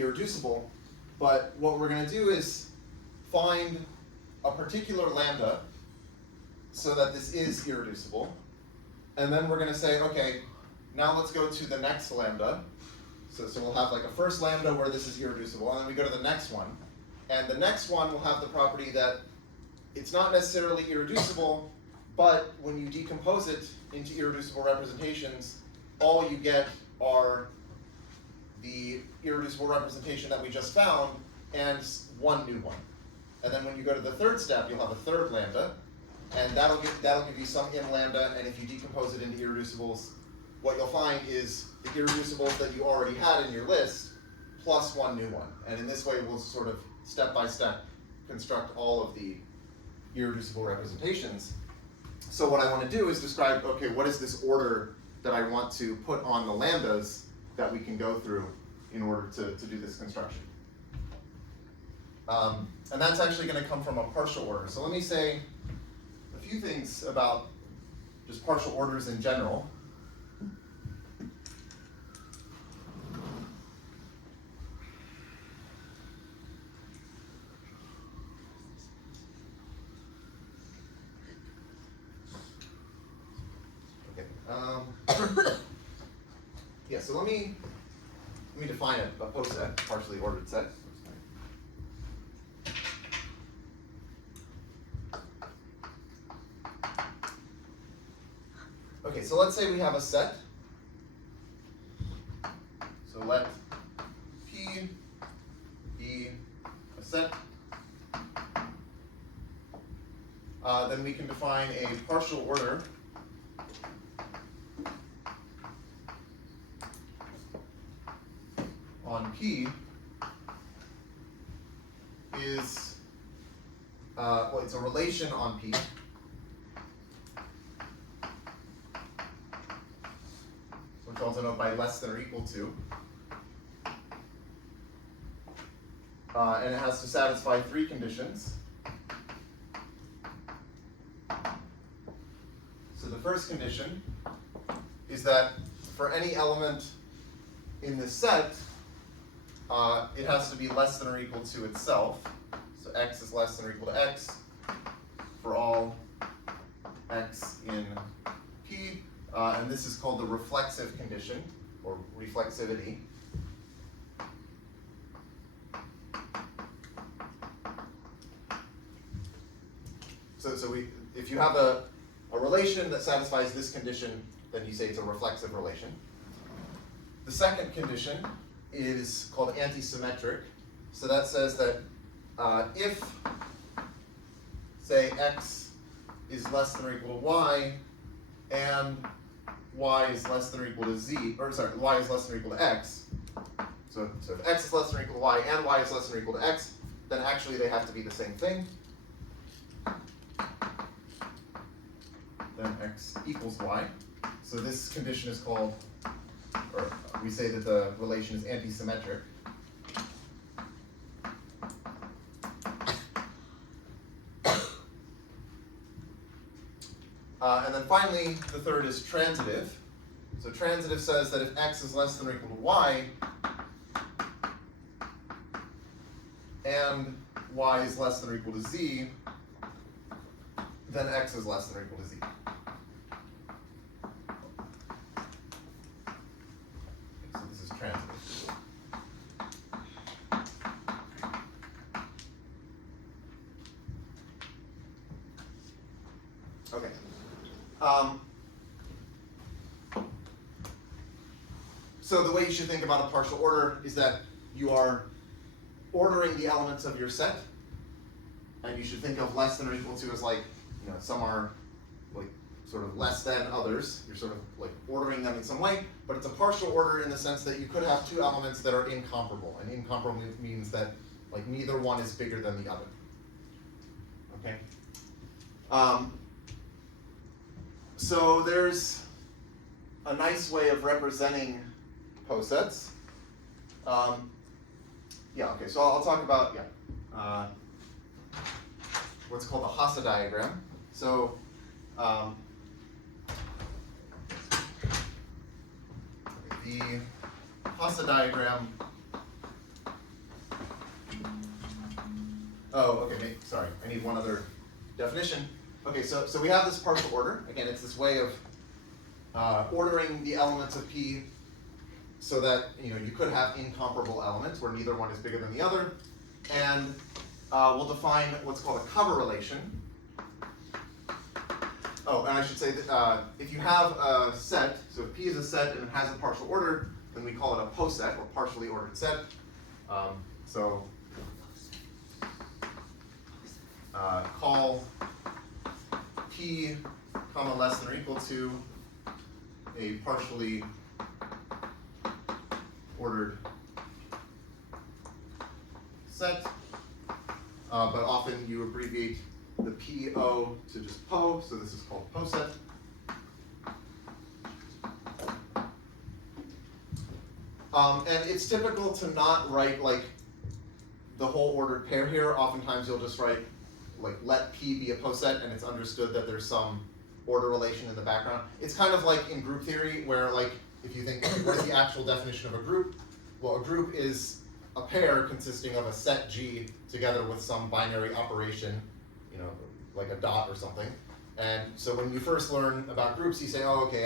irreducible, but what we're going to do is find a particular lambda so that this is irreducible. And then we're going to say, okay, now let's go to the next lambda. So we'll have like a first lambda where this is irreducible, and then we go to the next one. And the next one will have the property that it's not necessarily irreducible, but when you decompose it into irreducible representations, all you get are the irreducible representation that we just found and one new one. And then when you go to the third step, you'll have a third lambda, and that'll give you some M lambda, and if you decompose it into irreducibles, what you'll find is the irreducibles that you already had in your list plus one new one. And in this way, we'll sort of step by step construct all of the irreducible representations. So what I want to do is describe, okay, what is this order that I want to put on the lambdas that we can go through in order to do this construction. And that's actually going to come from a partial order. So let me say a few things about just partial orders in general. Yeah, so let me define a poset, partially ordered set. Okay, so let's say we have a set. So let P be a set. Then we can define a partial order on P is, well, it's a relation on P. Which I'll denote by less than or equal to. And it has to satisfy three conditions. So the first condition is that for any element in this set, it has to be less than or equal to itself. So x is less than or equal to x for all x in P. And this is called the reflexive condition, or reflexivity. So if you have a relation that satisfies this condition, then you say it's a reflexive relation. The second condition is called antisymmetric. So that says that if, say, x is less than or equal to y, and y is less than or equal to z, or sorry, y is less than or equal to x. So if x is less than or equal to y and y is less than or equal to x, then actually they have to be the same thing. Then x equals y. So this condition is called, or we say that the relation is antisymmetric. And then finally, the third is transitive. So transitive says that if x is less than or equal to y, and y is less than or equal to z, then x is less than or equal to z. Okay, so this is transitive. Okay. So the way you should think about a partial order is that you are ordering the elements of your set, and you should think of less than or equal to as like, you know, some are like sort of less than others. You're sort of like ordering them in some way, but it's a partial order in the sense that you could have two elements that are incomparable, and incomparable means that like neither one is bigger than the other. Okay. So there's a nice way of representing posets. Yeah, okay, so I'll talk about, what's called the Hasse diagram. So, the Hasse diagram, okay, sorry, I need one other definition. Okay, so we have this partial order. Again, it's this way of ordering the elements of P so that you could have incomparable elements where neither one is bigger than the other, and we'll define what's called a cover relation. Oh, and I should say that if you have a set, so if P is a set and it has a partial order, then we call it a poset or partially ordered set. Call P comma less than or equal to a partially ordered set, but often you abbreviate the PO to just PO, so this is called poset. And it's typical to not write like the whole ordered pair here. Oftentimes you'll just write like let P be a poset, and it's understood that there's some order relation in the background. It's kind of like in group theory where like if you think what is the actual definition of a group? Well, a group is a pair consisting of a set G together with some binary operation, like a dot or something. And so when you first learn about groups, you say, oh, okay,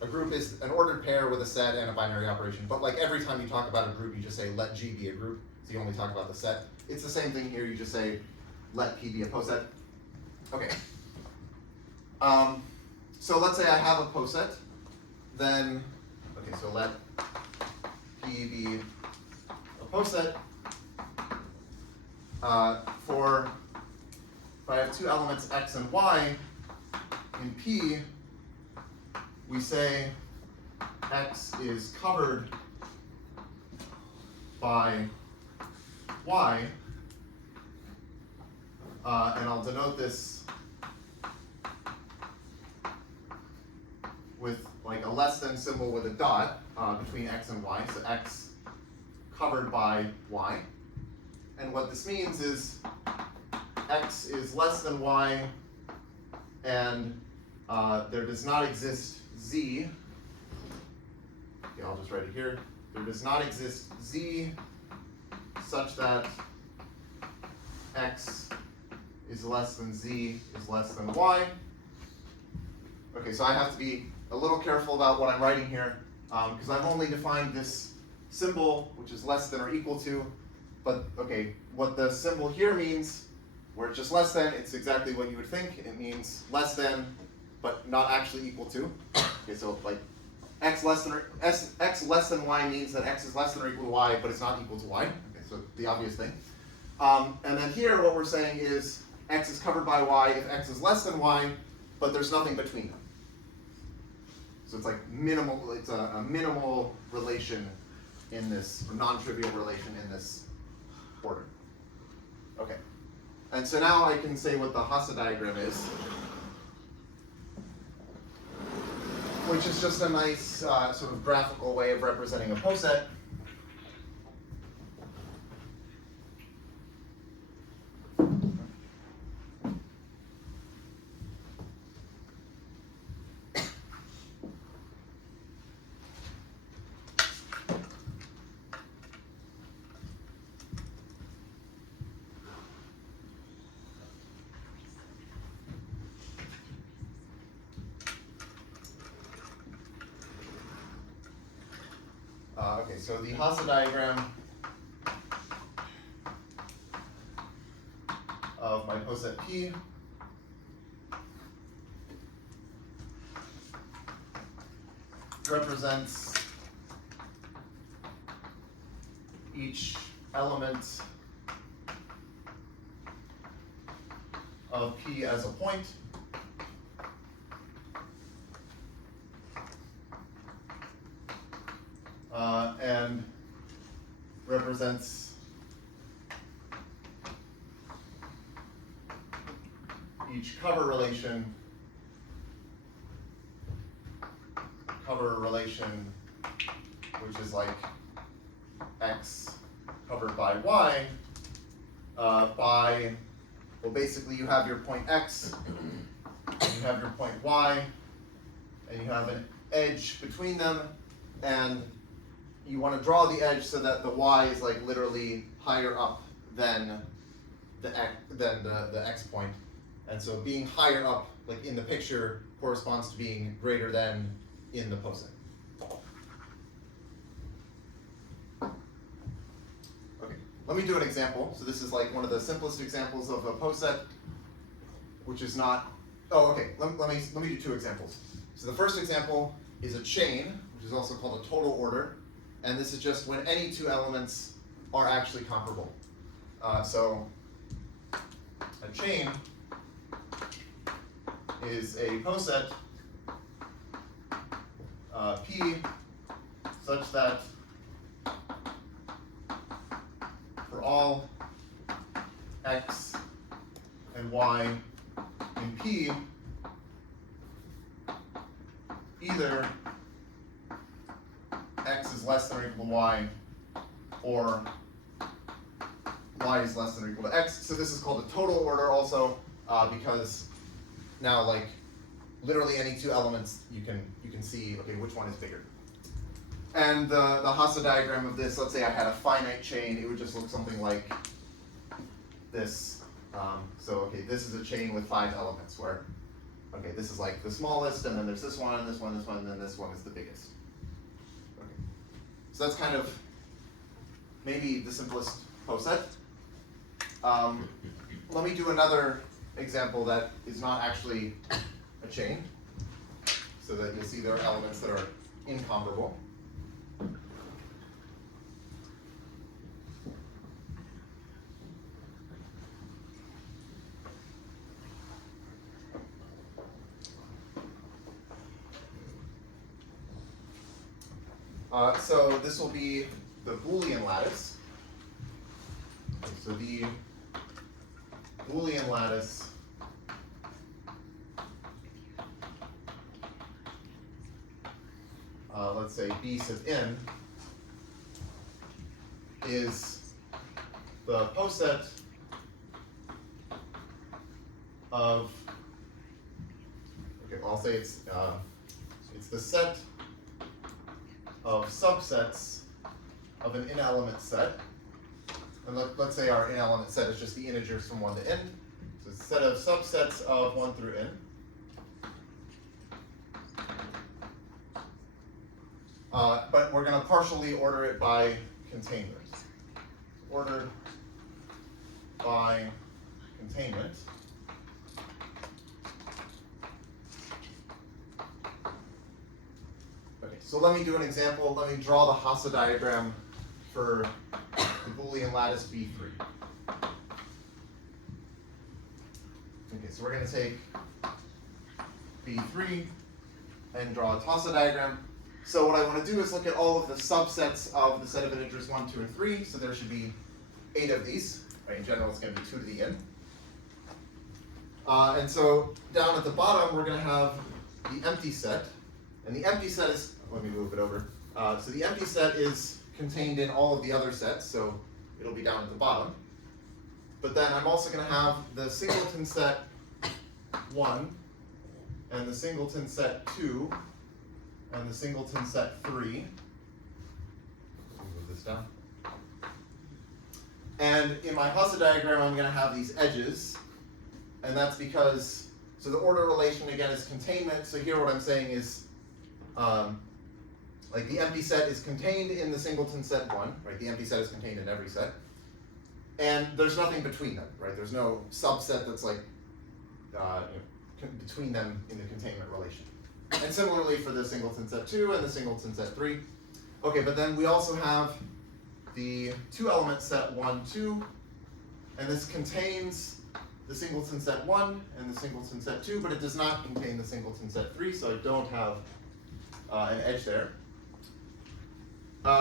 a group is an ordered pair with a set and a binary operation. But like every time you talk about a group, you just say let G be a group. So you only talk about the set. It's the same thing here. You just say let P be a poset. Okay. So let's say I have a poset. Then, okay, so let P be a poset for, if I have two elements x and y in P, we say x is covered by y, and I'll denote this with like a less than symbol with a dot between x and y, so x covered by y. And what this means is x is less than y, and there does not exist z. Okay, I'll just write it here. There does not exist z such that x is less than z is less than y. Okay, so I have to be a little careful about what I'm writing here because I've only defined this symbol, which is less than or equal to. But okay, what the symbol here means, where it's just less than, it's exactly what you would think. It means less than, but not actually equal to. Okay, so like x less than y means that x is less than or equal to y, but it's not equal to y. Okay, so the obvious thing. And then here, what we're saying is x is covered by y if x is less than y, but there's nothing between them. So it's like minimal. It's a minimal relation in this, or non-trivial relation in this order. And so now I can say what the Hasse diagram is, which is just a nice sort of graphical way of representing a poset. Okay, so the Hasse diagram of my poset P represents each element of P as a point. And represents each cover relation, which is like X covered by Y, by, well, basically you have your point X, you have your point Y, and you have an edge between them, and you want to draw the edge so that the Y is like literally higher up than the X point. And so being higher up, like in the picture, corresponds to being greater than in the poset. Okay, let me do an example. So this is like one of the simplest examples of a poset, which is not, oh, okay, let me do two examples. So the first example is a chain, which is also called a total order. And this is just when any two elements are actually comparable. So a chain is a poset P such that for all X and Y in P, either X is less than or equal to Y, or Y is less than or equal to X. So this is called a total order also, because now like literally any two elements you can see, okay, which one is bigger. And the Hasse diagram of this, let's say I had a finite chain, it would just look something like this. So okay, this is a chain with 5 elements where, okay, this is like the smallest, and then there's this one, this one, this one, and then this one is the biggest. So that's kind of maybe the simplest poset. Let me do another example that is not actually a chain, so that you'll see there are elements that are incomparable. So this will be the Boolean lattice. So the Boolean lattice let's say B sub n is the poset of, okay, I'll say it's the set of subsets of an n-element set. And let's say our n-element set is just the integers from 1 to n. So it's a set of subsets of 1 through n. But we're going to partially order it by containment. Ordered by containment. Okay, so let me do an example. Let me draw the Hasse diagram for the Boolean lattice B3. Okay, so we're going to take B3 and draw a Hasse diagram. So what I want to do is look at all of the subsets of the set of integers 1, 2, and 3. So there should be 8 of these. Right, in general, it's going to be 2 to the n. And so down at the bottom, we're going to have the empty set. And the empty set is, let me move it over. So the empty set is contained in all of the other sets, so it'll be down at the bottom. But then I'm also going to have the singleton set 1, and the singleton set 2, and the singleton set 3. Let me move this down. And in my Hasse diagram, I'm going to have these edges, and that's because, so the order relation again is containment. So here what I'm saying is, like the empty set is contained in the singleton set 1, right? The empty set is contained in every set. And there's nothing between them, right? There's no subset that's like between them in the containment relation. And similarly for the singleton set 2 and the singleton set 3. Okay, but then we also have the 2-element set 1, 2, and this contains the singleton set 1 and the singleton set 2, but it does not contain the singleton set 3, so I don't have an edge there.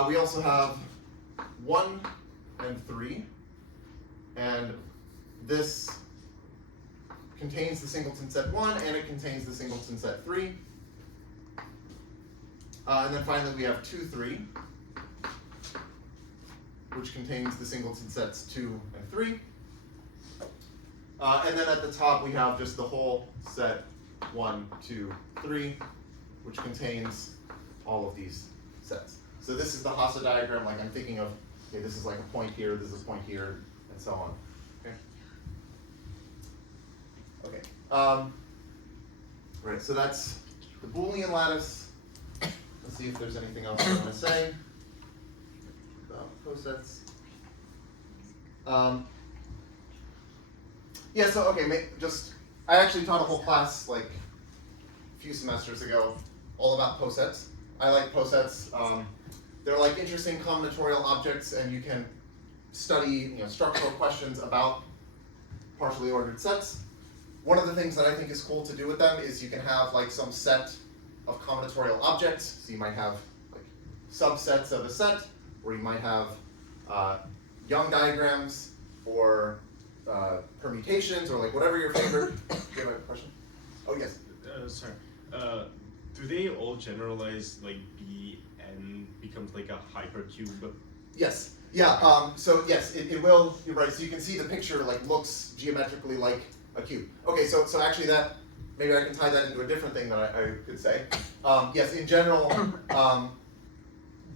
We also have 1 and 3, and this contains the singleton set 1 and it contains the singleton set 3. And then finally we have 2, 3, which contains the singleton sets 2 and 3. And then at the top we have just the whole set 1, 2, 3, which contains all of these sets. So this is the Hasse diagram, like I'm thinking of, okay, this is like a point here, this is a point here, and so on. Okay. Okay. Right, so that's the Boolean lattice. Let's see if there's anything else I want to say about cosets. Yeah, so okay, I actually taught a whole class like a few semesters ago all about posets. I like posets. They're like interesting combinatorial objects, and you can study structural questions about partially ordered sets. One of the things that I think is cool to do with them is you can have like some set of combinatorial objects. So you might have like subsets of a set, or you might have Young diagrams or permutations, or like whatever your favorite. Do you have a question? Oh yes. Sorry. Do they all generalize like Bn becomes like a hypercube? Yes. Yeah. So yes, it will. You're right. So you can see the picture like looks geometrically like a cube. Okay. So actually that maybe I can tie that into a different thing that I could say. Yes. In general,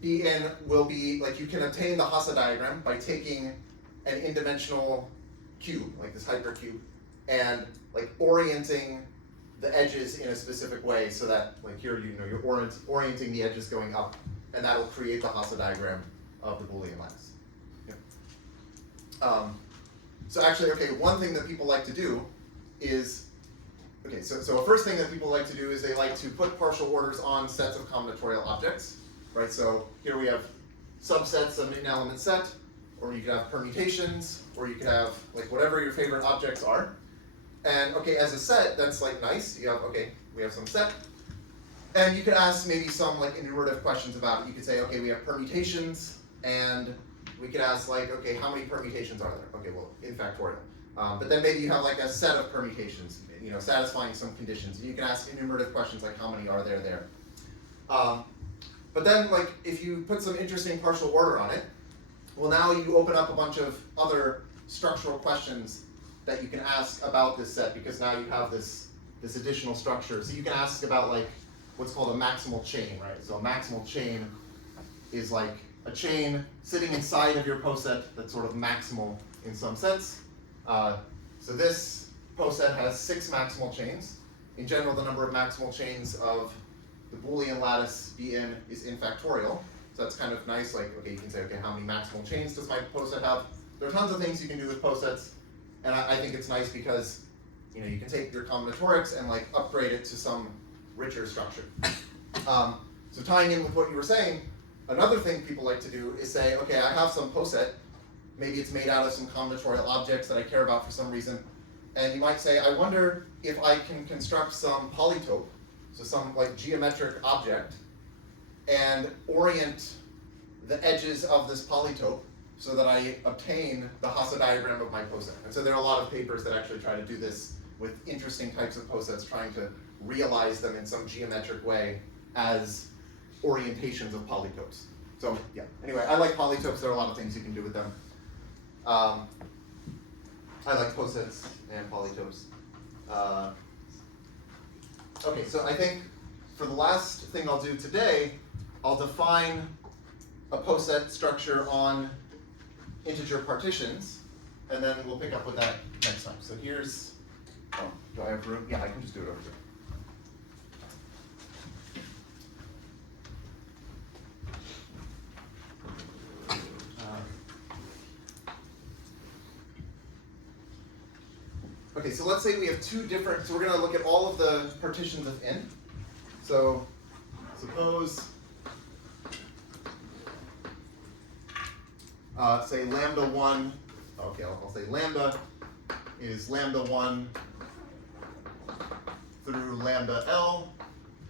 Bn will be like you can obtain the Hasse diagram by taking an n-dimensional cube, like this hypercube, and like orienting the edges in a specific way so that like here you're orienting the edges going up, and that will create the Hasse diagram of the Boolean lattice. Yeah. So actually, okay, one thing that people like to do is, okay, so a first thing that people like to do is they like to put partial orders on sets of combinatorial objects, right? So here we have subsets of an element set, or you could have permutations, or you could have like whatever your favorite objects are. And okay, as a set, that's like nice. You have, okay, we have some set. And you could ask maybe some like enumerative questions about it. You could say, okay, we have permutations, and we could ask like, okay, how many permutations are there? Okay, well, in factorial. But then maybe you have like a set of permutations, satisfying some conditions. And you can ask enumerative questions like how many are there. But then like if you put some interesting partial order on it, well, now you open up a bunch of other structural questions that you can ask about this set, because now you have this additional structure. So you can ask about like what's called a maximal chain, right? So a maximal chain is like a chain sitting inside of your poset that's sort of maximal in some sense. So this poset has 6 maximal chains. In general, the number of maximal chains of the Boolean lattice Bn is in factorial. So that's kind of nice, like, okay, you can say, okay, how many maximal chains does my poset have? There are tons of things you can do with posets, and I think it's nice because, you can take your combinatorics and like upgrade it to some richer structure. So tying in with what you were saying, another thing people like to do is say, okay, I have some poset, maybe it's made out of some combinatorial objects that I care about for some reason, and you might say, I wonder if I can construct some polytope, so some like geometric object, and orient the edges of this polytope so that I obtain the Hasse diagram of my poset. And so there are a lot of papers that actually try to do this with interesting types of posets, trying to realize them in some geometric way as orientations of polytopes. So yeah, anyway, I like polytopes. There are a lot of things you can do with them. I like posets and polytopes. Okay, so I think for the last thing I'll do today, I'll define a poset structure on integer partitions, and then we'll pick up with that next time. So here's, oh, do I have room? Yeah, I can just do it over here. Okay, so let's say we have two different, so we're going to look at all of the partitions of n. So suppose, say lambda 1, okay, I'll say lambda is lambda 1 through lambda L,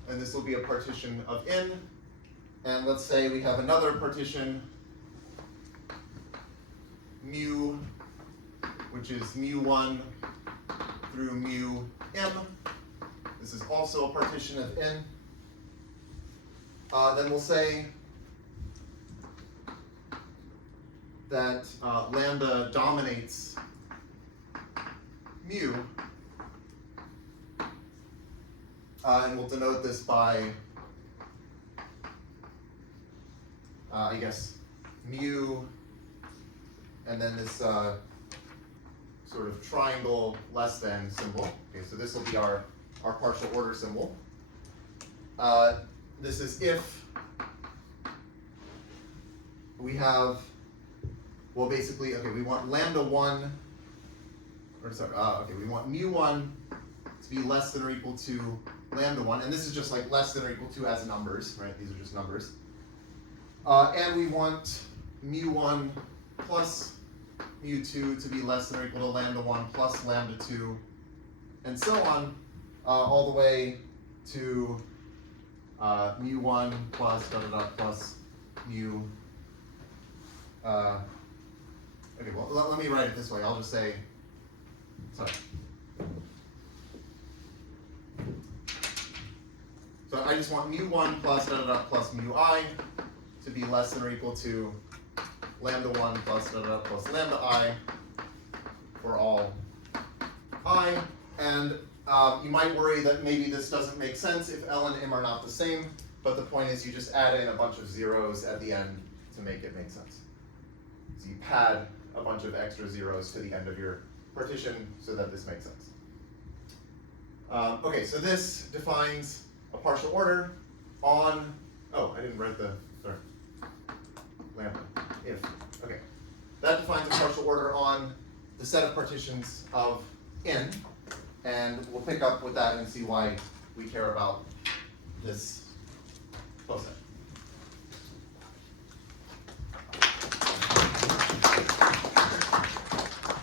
and this will be a partition of n. And let's say we have another partition, mu, which is mu1 through mu m. This is also a partition of n. Then we'll say that lambda dominates mu, and we'll denote this by, I guess, mu, and then this sort of triangle less than symbol. Okay, so this will be our partial order symbol. This is if we have, well, basically, okay, we want lambda 1, or sorry, okay, we want mu1 to be less than or equal to lambda 1, and this is just like less than or equal to as numbers, right? These are just numbers. And we want mu1 plus mu2 to be less than or equal to lambda 1 plus lambda 2, and so on, all the way to mu1 plus da da da plus mu. Okay, well, let me write it this way. I'll just say, sorry. So I just want mu1 plus da da da plus mu I to be less than or equal to lambda 1 plus da da da plus lambda I for all I. And you might worry that maybe this doesn't make sense if L and M are not the same, but the point is you just add in a bunch of zeros at the end to make it make sense. So you pad a bunch of extra zeros to the end of your partition so that this makes sense. Okay, so this defines a partial order on, oh, I didn't write the, sorry, lambda, if, okay. That defines a partial order on the set of partitions of n, and we'll pick up with that and see why we care about this poset.